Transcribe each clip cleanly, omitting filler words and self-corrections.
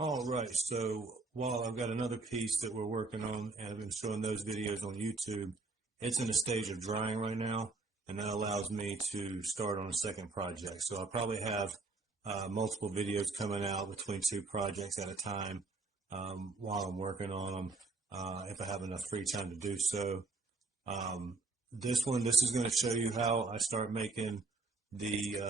All right, so while I've got another piece that we're working on and I've been showing those videos on YouTube, it's in a stage of drying right now, and that allows me to start on a second project. So I'll probably have multiple videos coming out between two projects at a time while I'm working on them, if I have enough free time to do so. This is going to show you how I start making the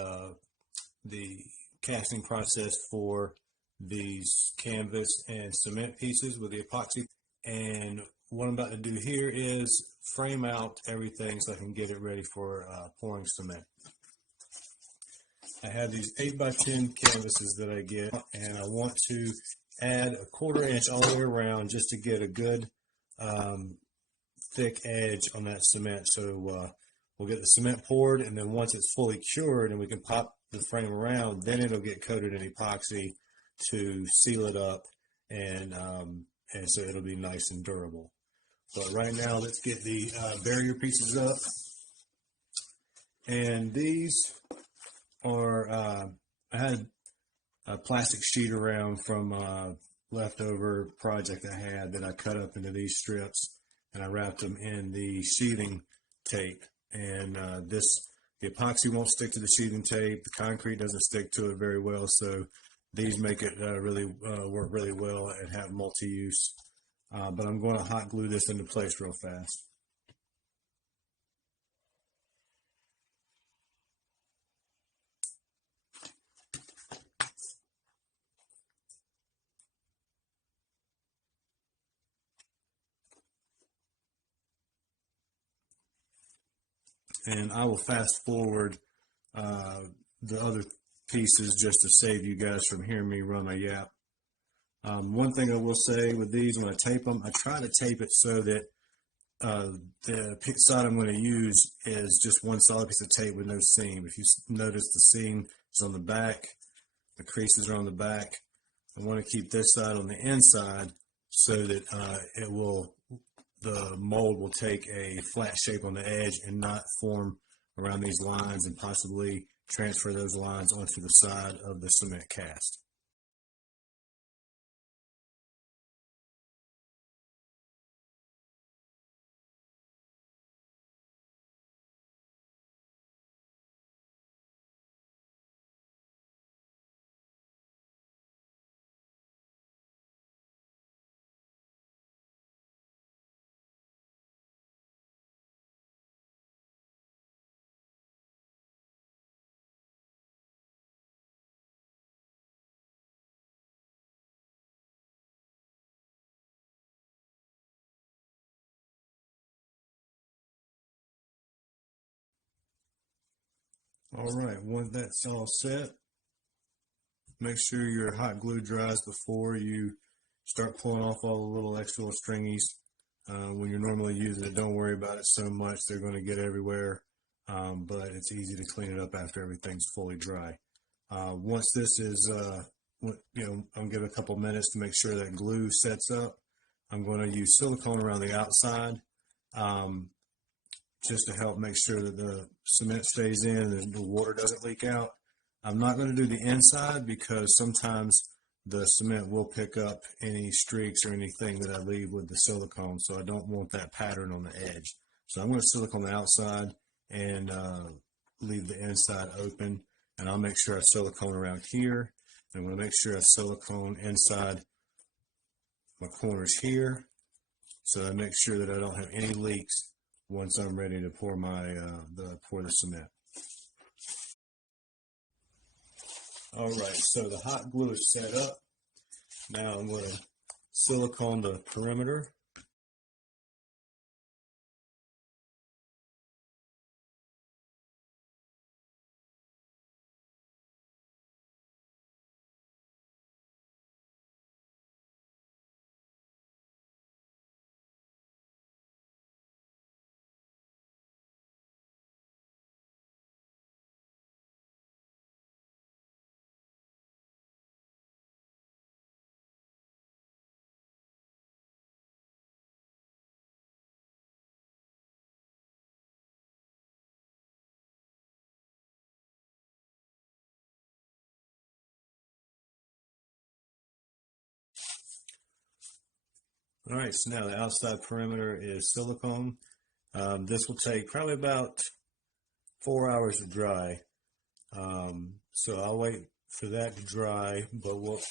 casting process for these canvas and cement pieces with the epoxy. And what I'm about to do here is frame out everything so I can get it ready for pouring cement. I have these 8x10 canvases that I get, and I want to add a 1/4 inch all the way around just to get a good thick edge on that cement. So we'll get the cement poured, and then once it's fully cured and we can pop the frame around, then it'll get coated in epoxy to seal it up, and so it'll be nice and durable. But right now, let's get the barrier pieces up. And these are, I had a plastic sheet around from a leftover project I had that I cut up into these strips, and I wrapped them in the sheathing tape. And the epoxy won't stick to the sheathing tape. The concrete doesn't stick to it very well, so these make it really work really well and have multi-use. But I'm going to hot glue this into place real fast. And I will fast forward the other pieces just to save you guys from hearing me run my yap. One thing I will say with these, when I tape them, I try to tape it so that the side I'm going to use is just one solid piece of tape with no seam. If you notice, the seam is on the back, the creases are on the back. I want to keep this side on the inside so that the mold will take a flat shape on the edge and not form around these lines and possibly transfer those lines onto the side of the cement cast. All right, once that's all set, make sure your hot glue dries before you start pulling off all the little extra little stringies. When you're normally using it, don't worry about it so much. They're going to get everywhere, but it's easy to clean it up after everything's fully dry. Once this is, I'm going to give it a couple minutes to make sure that glue sets up. I'm going to use silicone around the outside just to help make sure that the cement stays in and the water doesn't leak out. I'm not going to do the inside because sometimes the cement will pick up any streaks or anything that I leave with the silicone, so I don't want that pattern on the edge. So I'm going to silicone the outside and leave the inside open, and I'll make sure I silicone around here. I'm going to make sure I silicone inside my corners here, so I make sure that I don't have any leaks once I'm ready to pour pour the cement. All right, so the hot glue is set up. Now I'm going to silicone the perimeter. All right, so now the outside perimeter is silicone. This will take probably about 4 hours to dry. So I'll wait for that to dry, but what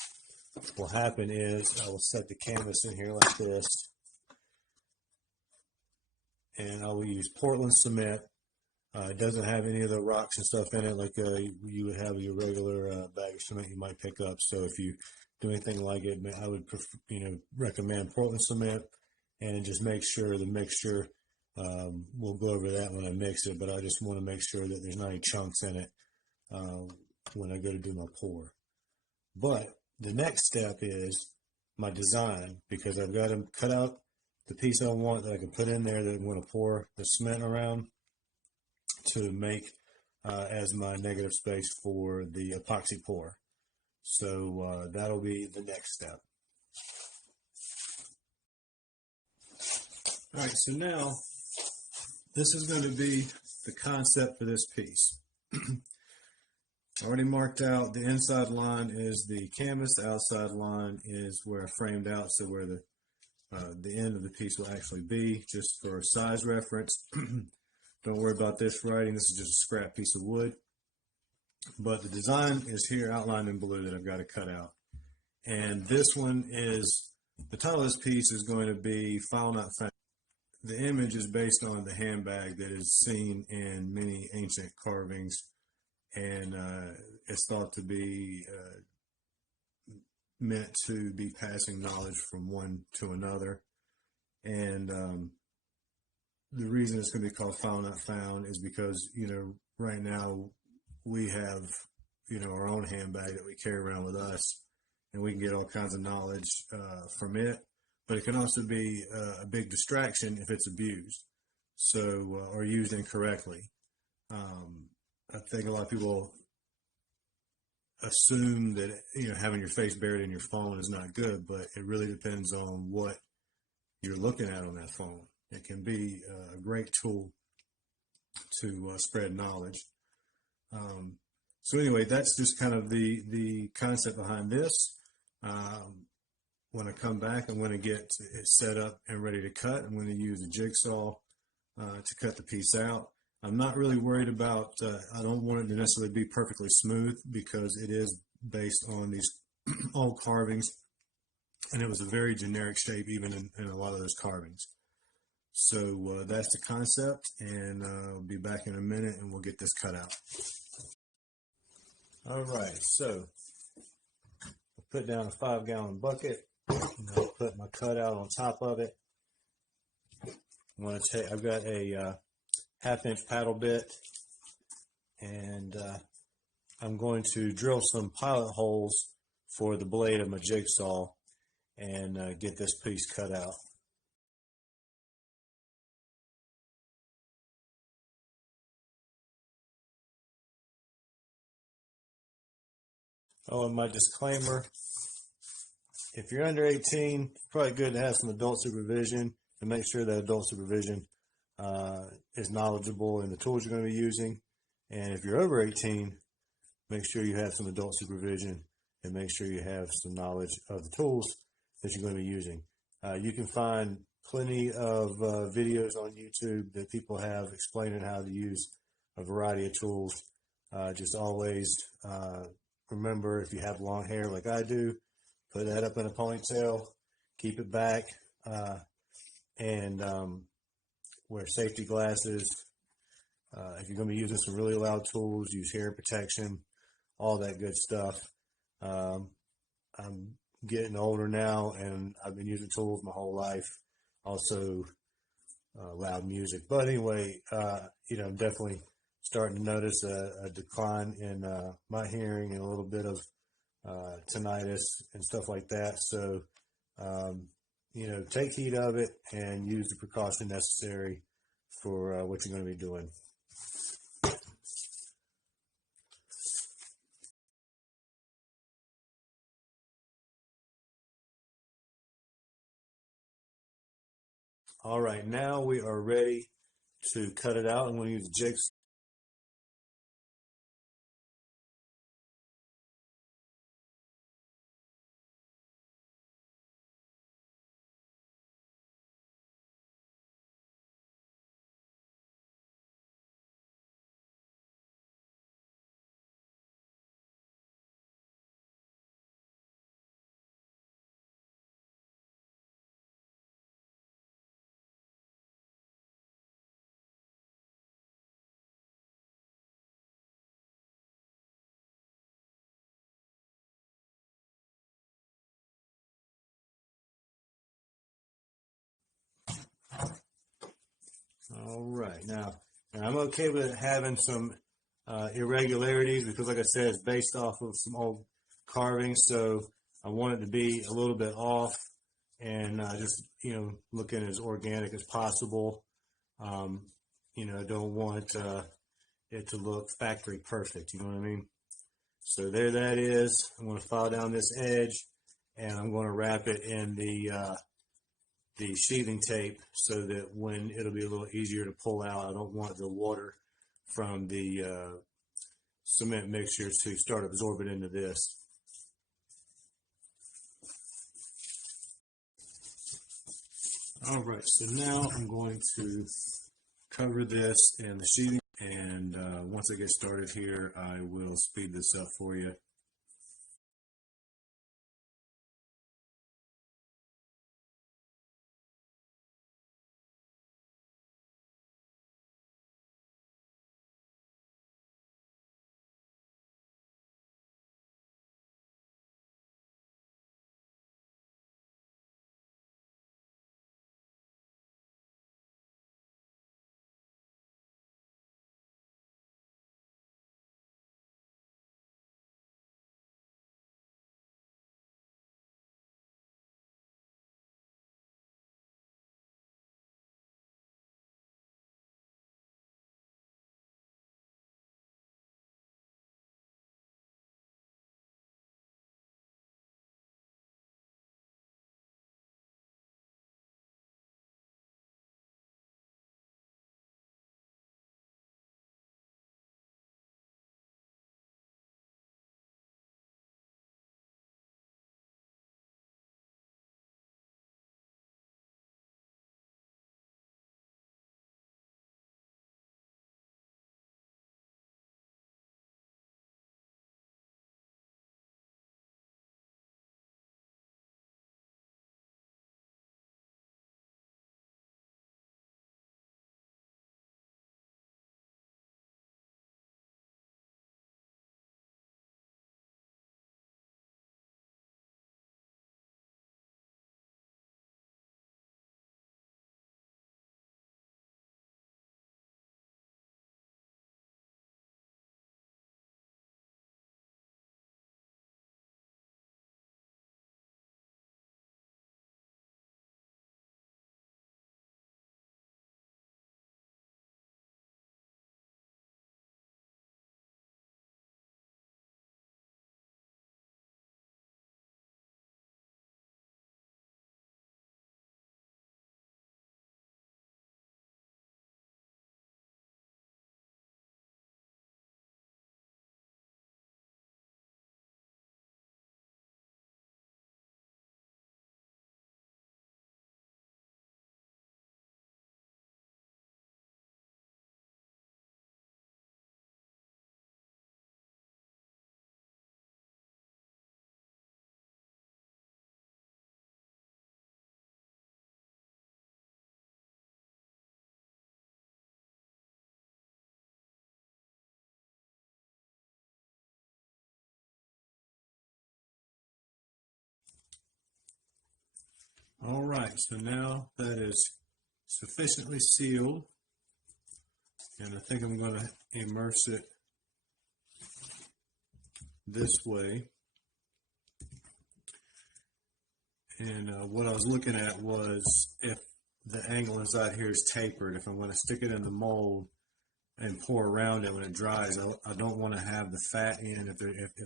will happen is I will set the canvas in here like this, and I will use Portland cement. It doesn't have any of the rocks and stuff in it like you would have your regular bag of cement you might pick up. So if you do anything like it, I would recommend Portland cement, and just make sure the mixture. We'll go over that when I mix it, but I just want to make sure that there's not any chunks in it when I go to do my pour. But the next step is my design, because I've got to cut out the piece I want that I can put in there that I'm going to pour the cement around to make as my negative space for the epoxy pour. So that'll be the next step. All right, so now this is going to be the concept for this piece. I already marked out the inside line is the canvas, the outside line is where I framed out, so where the end of the piece will actually be, just for size reference. Don't worry about this writing, this is just a scrap piece of wood. But the design is here outlined in blue that I've got to cut out. And this one is, the title of this piece is going to be File Not Found. The image is based on the handbag that is seen in many ancient carvings, and it's thought to be meant to be passing knowledge from one to another. And the reason it's going to be called File Not Found is because, right now we have, our own handbag that we carry around with us, and we can get all kinds of knowledge from it. But it can also be a big distraction if it's abused, so or used incorrectly. I think a lot of people assume that having your face buried in your phone is not good, but it really depends on what you're looking at on that phone. It can be a great tool to spread knowledge. So anyway, that's just kind of the concept behind this. When I come back, I'm going to get it set up and ready to cut. I'm going to use a jigsaw to cut the piece out. I'm not really worried about, I don't want it to necessarily be perfectly smooth, because it is based on these old carvings, and it was a very generic shape even in a lot of those carvings. So that's the concept, and I'll be back in a minute and we'll get this cut out. All right, so I'll put down a 5-gallon bucket, and I'll put my cutout on top of it. I've got a 1/2-inch paddle bit, and I'm going to drill some pilot holes for the blade of my jigsaw and get this piece cut out. Oh, and my disclaimer, if you're under 18, it's probably good to have some adult supervision, and make sure that adult supervision is knowledgeable in the tools you're going to be using. And if you're over 18, make sure you have some adult supervision, and make sure you have some knowledge of the tools that you're going to be using. You can find plenty of videos on YouTube that people have explaining how to use a variety of tools. Just always remember, if you have long hair like I do, put that up in a ponytail, keep it back, and wear safety glasses. If you're going to be using some really loud tools, use hearing protection, all that good stuff. I'm getting older now, and I've been using tools my whole life. Also, loud music. But anyway, I'm definitely starting to notice a decline in my hearing, and a little bit of tinnitus and stuff like that. So, take heed of it and use the precaution necessary for what you're going to be doing. All right, now we are ready to cut it out. I'm going to use a jigsaw. All right, now I'm okay with it having some irregularities because, like I said, it's based off of some old carvings, so I want it to be a little bit off and just looking as organic as possible. I don't want it to look factory perfect. You know what I mean? So there that is. I'm going to file down this edge, and I'm going to wrap it in the sheathing tape so that when it'll be a little easier to pull out. I don't want the water from the cement mixture to start absorbing into this. All right, so now I'm going to cover this in the sheathing, and once I get started here, I will speed this up for you. All right, so now that is sufficiently sealed, and I think I'm going to immerse it this way. And what I was looking at was if the angle inside here is tapered, if I'm going to stick it in the mold and pour around it when it dries, I don't want to have the fat end, if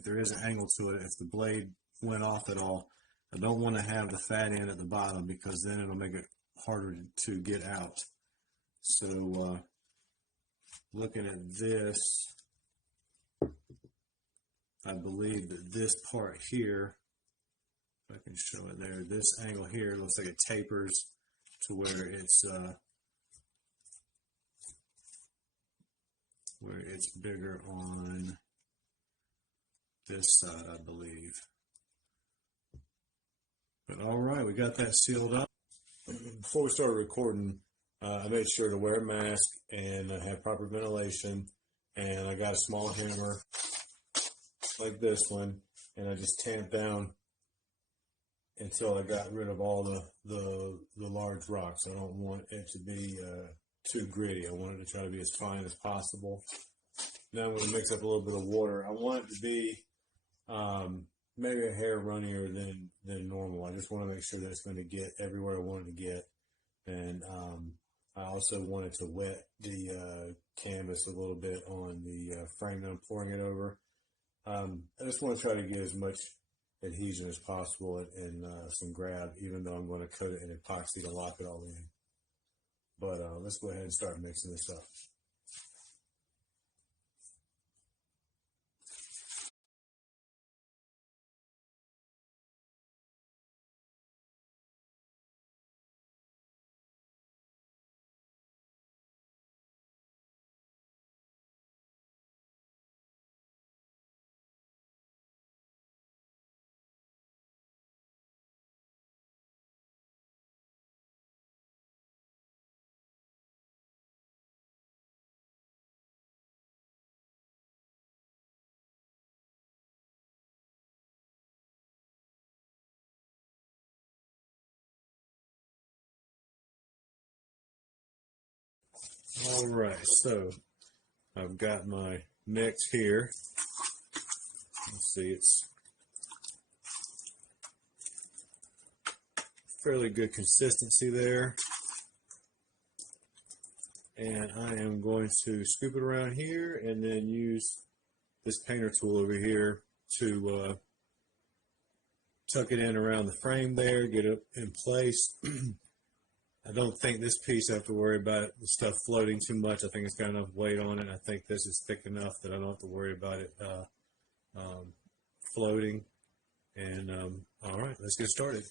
there is an angle to it, if the blade went off at all, I don't want to have the fat end at the bottom because then it'll make it harder to get out. So looking at this, I believe that this part here, if I can show it there, this angle here looks like it tapers to where it's bigger on this side, I believe. But all right, we got that sealed up. Before we started recording, I made sure to wear a mask and have proper ventilation, and I got a small hammer like this one, and I just tamped down until I got rid of all the large rocks. I don't want it to be too gritty. I want it to try to be as fine as possible. Now I'm going to mix up a little bit of water. I want it to be maybe a hair runnier than normal. I just want to make sure that it's going to get everywhere I want it to get. And I also wanted to wet the canvas a little bit on the frame that I'm pouring it over. I just want to try to get as much adhesion as possible and some grab, even though I'm going to coat it in epoxy to lock it all in. But let's go ahead and start mixing this up. All right, so I've got my mix here. Let's see, it's fairly good consistency there. And I am going to scoop it around here and then use this painter tool over here to tuck it in around the frame there, get it in place. I don't think this piece I have to worry about the stuff floating too much. I think it's got enough weight on it. I think this is thick enough that I don't have to worry about it floating. And all right, let's get started.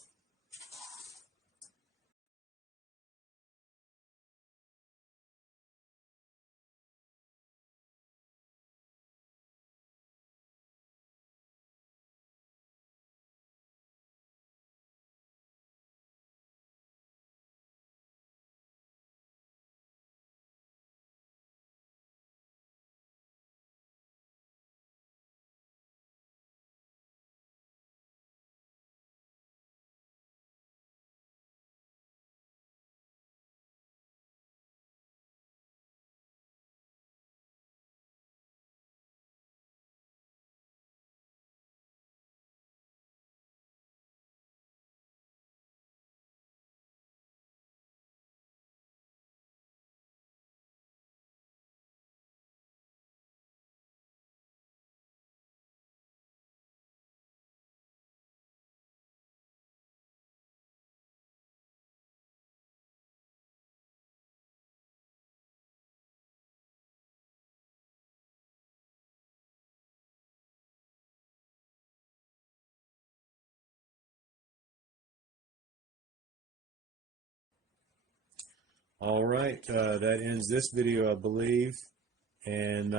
All right, that ends this video, I believe. And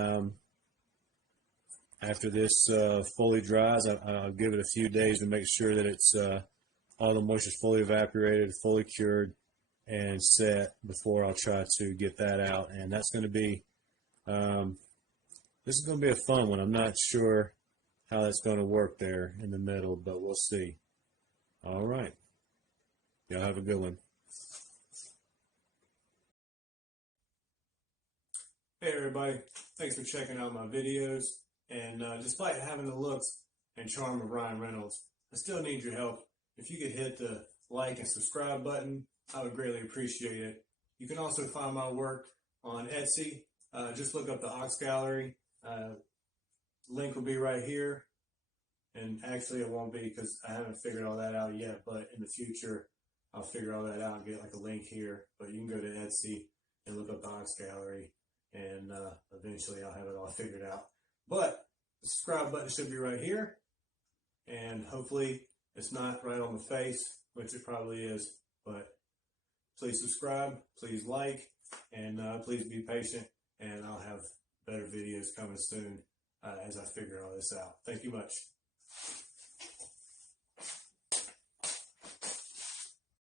after this fully dries, I'll give it a few days to make sure that it's all the moisture is fully evaporated, fully cured, and set before I'll try to get that out. And that's going to be this is going to be a fun one. I'm not sure how that's going to work there in the middle, but we'll see. All right, y'all have a good one. Hey everybody, thanks for checking out my videos. And despite having the looks and charm of Ryan Reynolds, I still need your help. If you could hit the like and subscribe button, I would greatly appreciate it. You can also find my work on Etsy. Just look up the Ox Gallery. Link will be right here. And actually it won't be because I haven't figured all that out yet, but in the future I'll figure all that out and get like a link here. But you can go to Etsy and look up the Ox Gallery. And eventually I'll have it all figured out. But the subscribe button should be right here. And hopefully it's not right on the face, which it probably is. But please subscribe, please like, and please be patient. And I'll have better videos coming soon as I figure all this out. Thank you much.